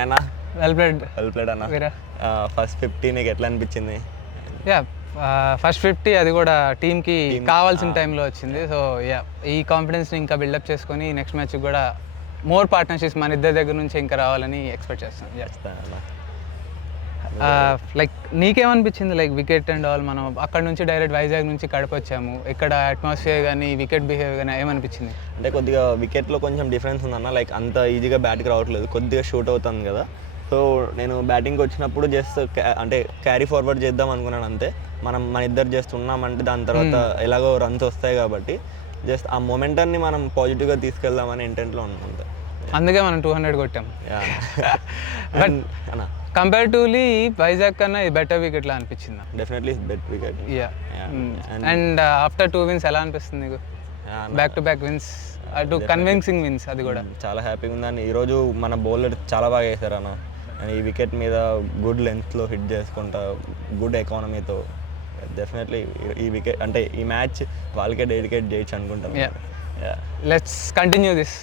ఆయన well played అన్న. First 50 నీకు ఎట్లా అనిపించింది? యా ఫస్ట్ 50 అది కూడా టీంకి కావాల్సిన టైంలో వచ్చింది. సో యా ఈ కాన్ఫిడెన్స్ని ఇంకా బిల్డప్ చేసుకొని నెక్స్ట్ మ్యాచ్ కూడా మోర్ పార్ట్నర్షిప్స్ మన ఇద్దరి దగ్గర నుంచి ఇంకా రావాలని ఎక్స్పెక్ట్ చేస్తాను. లైక్ నీకేమనిపించింది లైక్ వికెట్ అండ్ ఆల్? మనం అక్కడ నుంచి డైరెక్ట్ వైజాగ్ నుంచి కడప వచ్చాము. ఇక్కడ అట్మాస్ఫియర్ కానీ వికెట్ బిహేవియర్ కానీ ఏమనిపించింది? అంటే కొద్దిగా వికెట్లో కొంచెం డిఫరెన్స్ ఉందన్న. లైక్ అంత ఈజీగా బ్యాట్కి రావట్లేదు, కొద్దిగా షూట్ అవుతుంది కదా. సో నేను బ్యాటింగ్కి వచ్చినప్పుడు జస్ట్ అంటే క్యారీ ఫార్వర్డ్ చేద్దాం అనుకున్నాను అంతే. మన ఇద్దరు జస్ట్ ఉన్నామంటే దాని తర్వాత ఎలాగో రన్స్ వస్తాయి కాబట్టి జస్ట్ ఆ మొమెంటాన్ని మనం పాజిటివ్గా తీసుకెళ్దామని ఇంటెంట్లో ఉన్నాం అంతే. అందుకే మనం 200 కొట్టాం. బట్ కంపేరిటివ్లీ వైజాగ్ కన్నా ఇది బెటర్ వికెట్ లా అనిపించింది. Definitely better wicket. And after 2 wins ఎలా అనిపిస్తుంది నీకు? బ్యాక్ టు బ్యాక్ విన్స్, అటు కన్విన్సింగ్ విన్స్, అది కూడా చాలా హ్యాపీగా ఉందని. ఈరోజు మన బౌలర్ చాలా బాగా వేశారు అన్న. అండ్ ఈ వికెట్ మీద గుడ్ లెంత్లో హిట్ చేసుకుంటా, గుడ్ ఎకానమీతో డెఫినెట్లీ ఈ వికెట్ అంటే ఈ మ్యాచ్ వాళ్ళకే డెడికేట్ చేయొచ్చు అనుకుంటాను. Let's continue this.